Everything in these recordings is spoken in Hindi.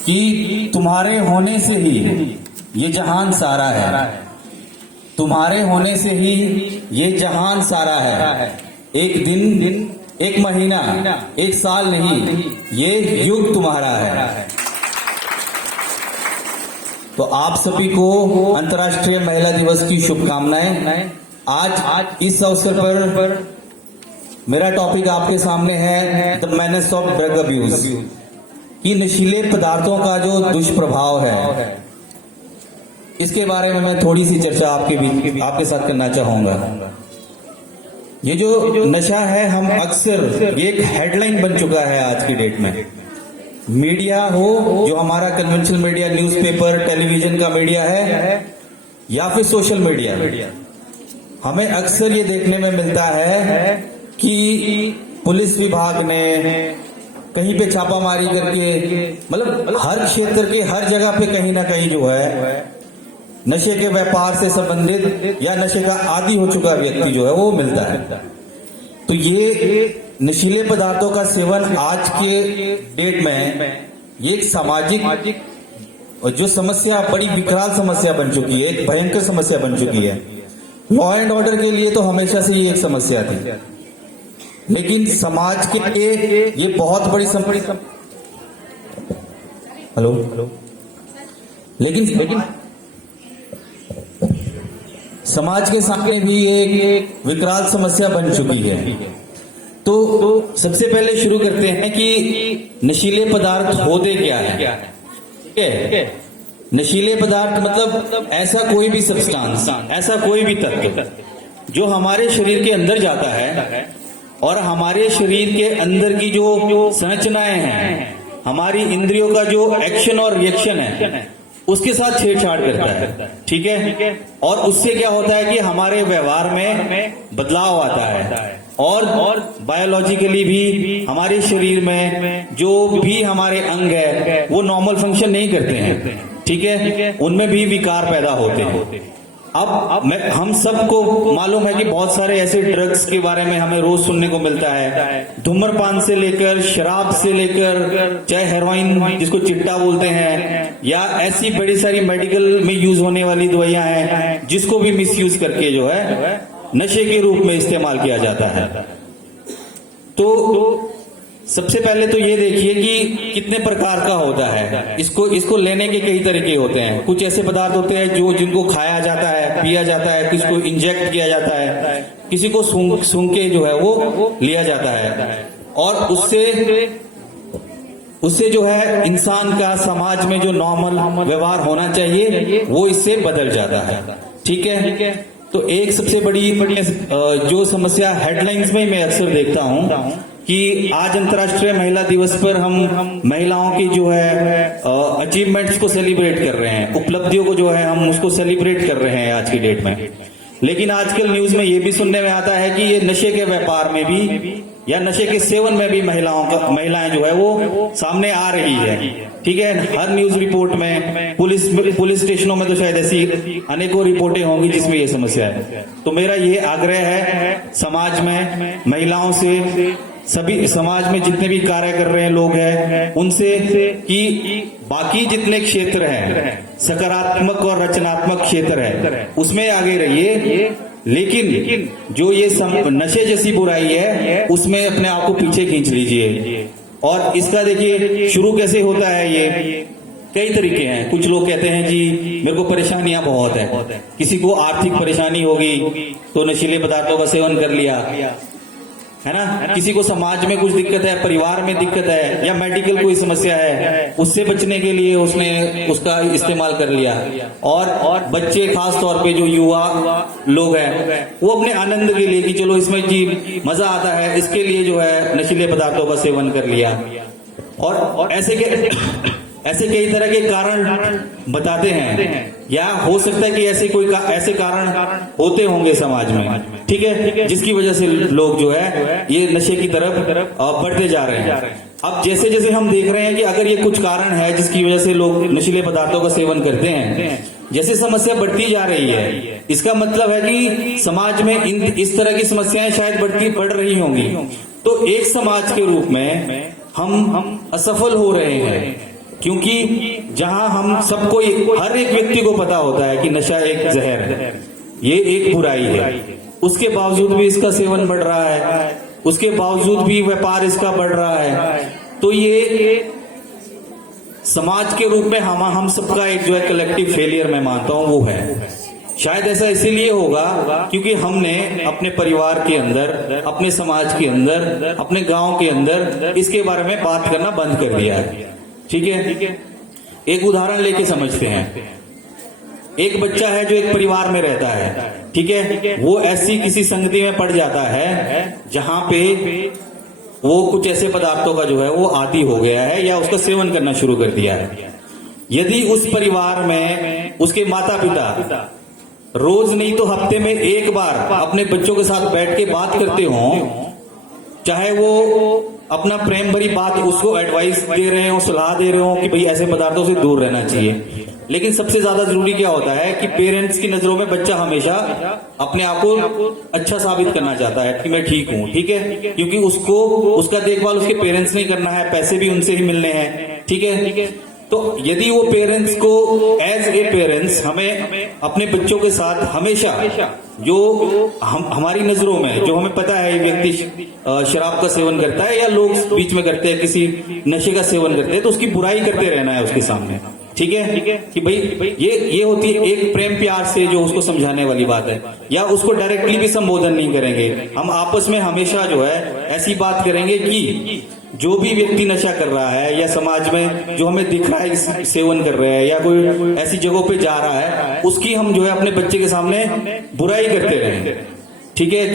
कि तुम्हारे होने से ही ये जहान सारा है, तुम्हारे होने से ही ये जहान सारा है। एक दिन, एक महीना, एक साल नहीं, ये युग तुम्हारा है। तो आप सभी को अंतर्राष्ट्रीय महिला दिवस की शुभकामनाएं। आज इस अवसर पर मेरा टॉपिक आपके सामने है the menace of drug abuse, कि नशीले पदार्थों का जो दुष्प्रभाव है, इसके बारे में मैं थोड़ी सी चर्चा आपके साथ करना चाहूंगा। ये जो नशा है, हम अक्सर, ये एक हेडलाइन बन चुका है आज की डेट में। मीडिया हो, जो हमारा कन्वेंशनल मीडिया, न्यूज़पेपर, टेलीविजन का मीडिया है, या फिर सोशल मीडिया, हमें अक्सर ये देखने में मिलता है कि पुलिस विभाग ने कहीं पे छापामारी करके, मतलब हर क्षेत्र के हर जगह पे कहीं ना कहीं जो है नशे के व्यापार से संबंधित या नशे का आदी हो चुका व्यक्ति जो है वो मिलता है। तो ये नशीले पदार्थों का सेवन आज के डेट में ये एक सामाजिक और जो समस्या, बड़ी विकराल समस्या बन चुकी है, एक भयंकर समस्या बन चुकी है। लॉ एंड ऑर्डर के लिए तो हमेशा से ये एक समस्या थी, लेकिन समाज के लिए ये बहुत बड़ी समस्या। हेलो, लेकिन समाज के सामने भी एक विकराल समस्या बन चुकी है। तो सबसे पहले शुरू करते हैं कि नशीले पदार्थ होते क्या है। ठीक है, नशीले पदार्थ मतलब ऐसा कोई भी सब्सटेंस, ऐसा कोई भी तत्व जो हमारे शरीर के अंदर जाता है और हमारे शरीर के अंदर की जो संरचनाएं हैं, हमारी इंद्रियों का जो एक्शन और रिएक्शन है, उसके साथ छेड़छाड़ करता है। ठीक है, और उससे क्या होता है कि हमारे व्यवहार में बदलाव आता है, और बायोलॉजिकली भी हमारे शरीर में जो भी हमारे अंग है वो नॉर्मल फंक्शन नहीं करते हैं। ठीक है, उनमें भी विकार पैदा होते हैं। अब हम सबको मालूम है कि बहुत सारे ऐसे ड्रग्स के बारे में हमें रोज सुनने को मिलता है। धूम्रपान से लेकर, शराब से लेकर, चाहे हेरोइन जिसको चिट्टा बोलते हैं, या ऐसी बड़ी सारी मेडिकल में यूज होने वाली दवाइयां हैं जिसको भी मिसयूज करके जो है नशे के रूप में इस्तेमाल किया जाता है। तो सबसे पहले तो ये देखिए कि कितने प्रकार का होता है। इसको लेने के कई तरीके होते हैं। कुछ ऐसे पदार्थ होते हैं जिनको खाया जाता है, पिया जाता है, किसी को इंजेक्ट किया जाता है, किसी को सूंघ के जो है वो लिया जाता है, और उससे जो है इंसान का समाज में जो नॉर्मल व्यवहार होना चाहिए वो इससे बदल जाता है। ठीक है, तो एक सबसे बड़ी जो समस्या हेडलाइंस में मैं अक्सर देखता हूं कि आज अंतर्राष्ट्रीय महिला दिवस पर हम महिलाओं की जो है अचीवमेंट्स को सेलिब्रेट कर रहे हैं, उपलब्धियों को जो है हम उसको सेलिब्रेट कर रहे हैं आज की डेट में। लेकिन आजकल न्यूज में ये भी सुनने में आता है कि ये नशे के व्यापार में भी या नशे के सेवन में भी महिलाएं जो है वो सामने आ रही है। ठीक है, हर न्यूज रिपोर्ट में, पुलिस स्टेशनों में तो शायद ऐसी अनेकों रिपोर्टें होंगी जिसमें ये समस्या है। तो मेरा ये आग्रह है समाज में महिलाओं से, सभी समाज में जितने भी कार्य कर रहे हैं लोग हैं उनसे, कि बाकी जितने क्षेत्र हैं, सकारात्मक और रचनात्मक क्षेत्र है, उसमें आगे रहिए, लेकिन जो ये नशे जैसी बुराई है उसमें अपने आप को पीछे खींच लीजिए। और इसका देखिए शुरू कैसे होता है। ये कई तरीके हैं। कुछ लोग कहते हैं जी मेरे को परेशानियां बहुत है, किसी को आर्थिक परेशानी होगी तो नशीले पदार्थों का सेवन कर लिया, है ना, किसी को समाज में कुछ दिक्कत है, परिवार में दिक्कत है, या मेडिकल कोई समस्या है, उससे बचने के लिए उसने उसका इस्तेमाल कर लिया। और बच्चे, खास तौर पे जो युवा लोग हैं, वो अपने आनंद के लिए कि चलो इसमें जी मजा आता है, इसके लिए जो है नशीले पदार्थों का सेवन कर लिया। और ऐसे कई तरह के कारण बताते हैं, या हो सकता है कि ऐसे कारण होते होंगे समाज में। ठीक है, जिसकी वजह से लोग जो है ये नशे की तरफ बढ़ते जा रहे हैं। अब जैसे जैसे हम देख रहे हैं कि अगर ये कुछ कारण है जिसकी वजह से लोग नशीले पदार्थों का सेवन करते हैं, जैसे समस्या बढ़ती जा रही है, इसका मतलब है कि समाज में इस तरह की समस्याएं शायद बढ़ रही होंगी। तो एक समाज के रूप में हम असफल हो रहे हैं, क्योंकि जहां हम सबको, हर एक व्यक्ति को पता होता है कि नशा एक जहर है, ये एक बुराई है, उसके बावजूद भी इसका सेवन बढ़ रहा है, उसके बावजूद भी व्यापार इसका बढ़ रहा है। तो ये समाज के रूप में हम सबका एक जो है कलेक्टिव फेलियर मैं मानता हूं वो है। शायद ऐसा इसीलिए होगा क्योंकि हमने अपने परिवार के अंदर, अपने समाज के अंदर, अपने गांव के अंदर इसके बारे में बात करना बंद कर दिया है। ठीक है, एक उदाहरण लेके समझते हैं। एक बच्चा है जो एक परिवार में रहता है, ठीक है, वो ऐसी किसी संगति में पड़ जाता है जहां पे वो कुछ ऐसे पदार्थों का जो है वो आदी हो गया है या उसका सेवन करना शुरू कर दिया है। यदि उस परिवार में उसके माता पिता रोज नहीं तो हफ्ते में एक बार अपने बच्चों के साथ बैठ के बात करते हो, चाहे वो अपना प्रेम भरी बात उसको एडवाइस दे रहे हो, सलाह दे रहे हो कि भाई ऐसे पदार्थों से दूर रहना चाहिए, लेकिन सबसे ज्यादा जरूरी क्या होता है कि पेरेंट्स की नजरों में बच्चा हमेशा अपने आप को अच्छा साबित करना चाहता है कि मैं ठीक हूं, ठीक है, क्योंकि उसको उसका देखभाल उसके पेरेंट्स नहीं करना है, पैसे भी उनसे ही मिलने हैं, ठीक है। तो यदि वो पेरेंट्स को एज ए पेरेंट्स हमें अपने बच्चों के साथ हमेशा जो हमारी नजरों में जो हमें पता है व्यक्ति शराब का सेवन करता है या लोग बीच में करते हैं किसी नशे का सेवन करते हैं, तो उसकी बुराई करते रहना है उसके सामने, ठीक है, कि भाई ये होती है एक प्रेम प्यार से जो उसको समझाने वाली बात है। या उसको डायरेक्टली भी संबोधन नहीं करेंगे, हम आपस में हमेशा जो है ऐसी बात करेंगे कि जो भी व्यक्ति नशा कर रहा है या समाज में जो हमें दिख रहा है सेवन कर रहा है या कोई ऐसी जगहों पे जा रहा है, उसकी हम जो है अपने बच्चे के सामने बुराई करते रहेंगे, ठीक है,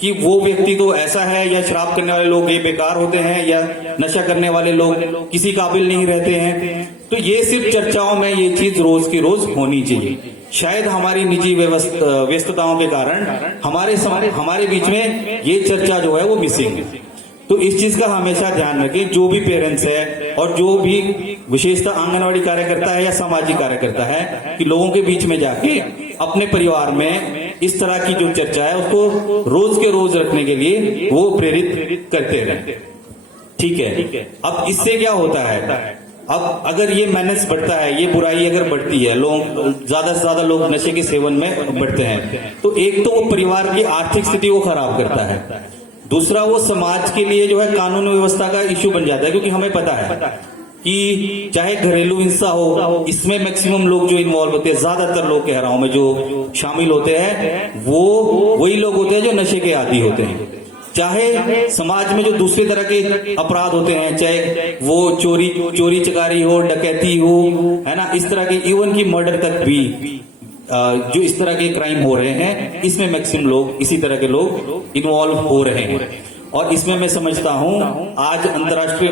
कि वो व्यक्ति तो ऐसा है या शराब करने वाले लोग ये बेकार होते हैं या नशा करने वाले लोग किसी काबिल नहीं रहते हैं। तो ये सिर्फ चर्चाओं में ये चीज रोज की रोज होनी चाहिए। शायद हमारी निजी व्यस्तताओं के कारण हमारे बीच में ये चर्चा जो है वो मिसिंग है। तो इस चीज का हमेशा ध्यान रखें, जो भी पेरेंट्स है और जो भी विशेषता आंगनवाड़ी कार्यकर्ता है या सामाजिक कार्यकर्ता है, कि लोगों के बीच में जाके अपने परिवार में इस तरह की जो चर्चा है उसको रोज के रोज रखने के लिए वो प्रेरित करते रहें, ठीक है। अब इससे क्या होता है, अब अगर ये मेनेस बढ़ता है, ये बुराई अगर बढ़ती है, लोग ज्यादा से ज्यादा लोग नशे के सेवन में बढ़ते हैं, तो एक तो वो परिवार की आर्थिक स्थिति को खराब करता है, दूसरा वो समाज के लिए जो है कानून व्यवस्था का इश्यू बन जाता है, क्योंकि हमें पता है कि चाहे घरेलू हिंसा हो, इसमें मैक्सिमम लोग जो इन्वॉल्व होते हैं, ज्यादातर लोग कह रहा हूं मैं जो शामिल होते हैं वो वही लोग होते हैं जो नशे के आदी होते हैं। चाहे समाज में जो दूसरे तरह के अपराध होते हैं, चाहे वो चोरी चकारी हो, डकैती हो, है ना, इस तरह के इवन की मर्डर तक भी जो इस तरह के क्राइम हो रहे हैं, इसमें मैक्सिमम लोग इसी तरह के लोग इन्वॉल्व हो रहे हैं। और इसमें मैं समझता हूं आज अंतर्राष्ट्रीय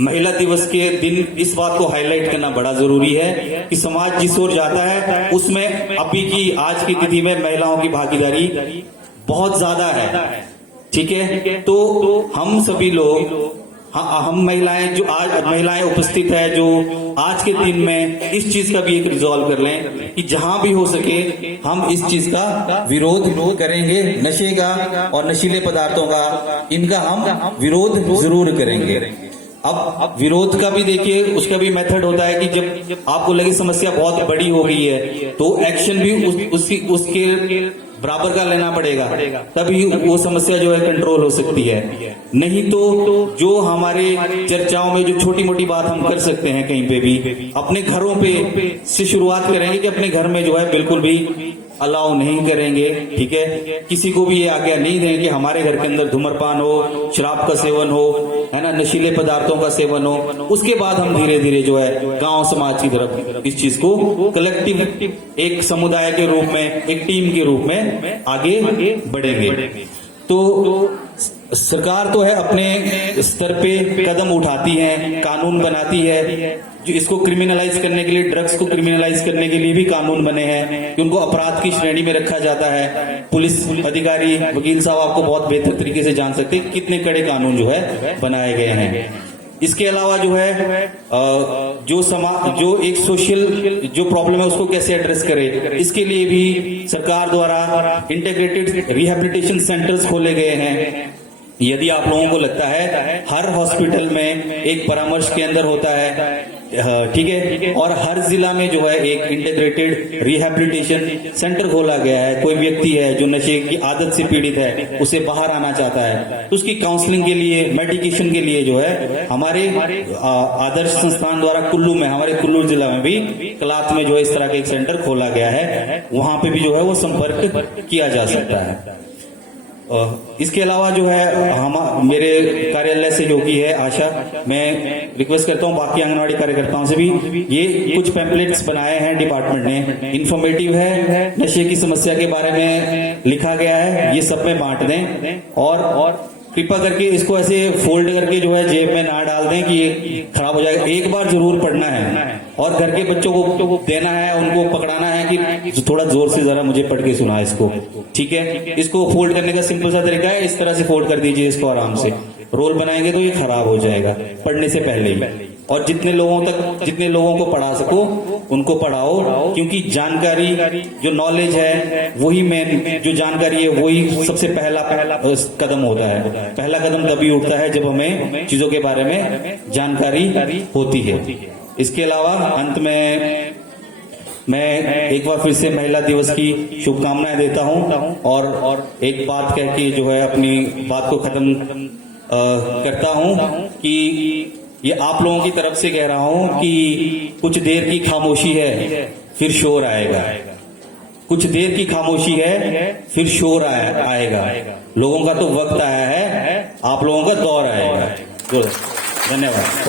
महिला दिवस के दिन इस बात को हाईलाइट करना बड़ा जरूरी है कि समाज जिस ओर जाता है उसमें अभी की आज की तिथि में महिलाओं की भागीदारी बहुत ज्यादा है, ठीक है। तो हम सभी लोग, हम महिलाएं जो आज महिलाएं उपस्थित है, जो आज के दिन में इस चीज का भी एक रिजॉल्व कर लें कि जहां भी हो सके हम इस चीज का विरोध करेंगे, नशे का और नशीले पदार्थों का, इनका हम विरोध जरूर करेंगे। अब विरोध का भी देखिए, उसका भी मेथड होता है कि जब आपको लगे समस्या बहुत बड़ी हो गई है तो एक्शन भी उसके बराबर का लेना पड़ेगा, तभी वो समस्या जो है कंट्रोल हो सकती है। नहीं तो जो हमारे चर्चाओं में जो छोटी मोटी बात हम कर सकते हैं, कहीं पे भी अपने घरों पे से शुरुआत करेंगे कि अपने घर में जो है बिल्कुल भी अलाउ नहीं करेंगे, ठीक है, किसी को भी ये आज्ञा नहीं देंगे कि हमारे घर के अंदर धूम्रपान हो, शराब का सेवन हो, है ना, नशीले पदार्थों का सेवन हो। उसके बाद हम धीरे धीरे जो है गांव समाज की तरफ इस चीज को कलेक्टिव एक समुदाय के रूप में, एक टीम के रूप में आगे बढ़ेंगे। तो सरकार तो है अपने स्तर पे कदम उठाती है, कानून बनाती है, जो इसको क्रिमिनलाइज करने के लिए, ड्रग्स को क्रिमिनलाइज करने के लिए भी कानून बने हैं कि उनको अपराध की श्रेणी में रखा जाता है। पुलिस अधिकारी, वकील साहब आपको बहुत बेहतर तरीके से जान सकते हैं कितने कड़े कानून जो है बनाए गए हैं। इसके अलावा जो है जो एक सोशल जो प्रॉब्लम है उसको कैसे एड्रेस करे, इसके लिए भी सरकार द्वारा इंटीग्रेटेड रिहैबिलिटेशन सेंटर्स खोले गए हैं। यदि आप लोगों को लगता है हर हॉस्पिटल में एक परामर्श केंद्र होता है, ठीक है, और हर जिला में जो है एक इंटीग्रेटेड रिहैबिलिटेशन सेंटर खोला गया है। कोई व्यक्ति है जो नशे की आदत से पीड़ित है, उसे बाहर आना चाहता है, तो उसकी काउंसलिंग के लिए, मेडिकेशन के लिए जो है हमारे आदर्श संस्थान द्वारा कुल्लू में, हमारे कुल्लू जिला में भी कलात में जो है इस तरह का एक सेंटर खोला गया है। वहां पे भी जो है वो संपर्क किया जा सकता है। इसके अलावा जो है हम मेरे कार्यालय से जो की है आशा, मैं रिक्वेस्ट करता हूं बाकी आंगनवाड़ी कार्यकर्ताओं से भी, ये कुछ पैम्पलेट्स बनाए हैं डिपार्टमेंट ने, इंफॉर्मेटिव है, नशे की समस्या के बारे में लिखा गया है, ये सब में बांट दें और कृपा करके इसको ऐसे फोल्ड करके जो है जेब में ना डाल दें कि ये खराब हो जाएगा। एक बार जरूर पढ़ना है और घर के बच्चों को देना है, उनको पकड़ाना है कि थोड़ा जोर से जरा मुझे पढ़ के सुना इसको, ठीक है। इसको फोल्ड करने का सिंपल सा तरीका है, इस तरह से फोल्ड कर दीजिए इसको आराम से। रोल बनाएंगे तो ये खराब हो जाएगा पढ़ने से पहले ही। और जितने लोगों को पढ़ा सको उनको पढ़ाओ, क्योंकि जानकारी जो नॉलेज है वही मेन, जो जानकारी है वही सबसे पहला कदम होता है। पहला कदम तभी उठता है जब हमें चीजों के बारे में जानकारी होती है। इसके अलावा अंत में मैं एक बार फिर से महिला दिवस की शुभकामनाएं देता हूं और एक बात कह के जो है अपनी बात को खत्म करता हूं कि ये आप लोगों की तरफ से कह रहा हूं कि कुछ देर की खामोशी है फिर शोर आएगा। कुछ देर की खामोशी है फिर शोर आएगा। लोगों का तो वक्त आया है, आप लोगों का दौर आएगा। धन्यवाद।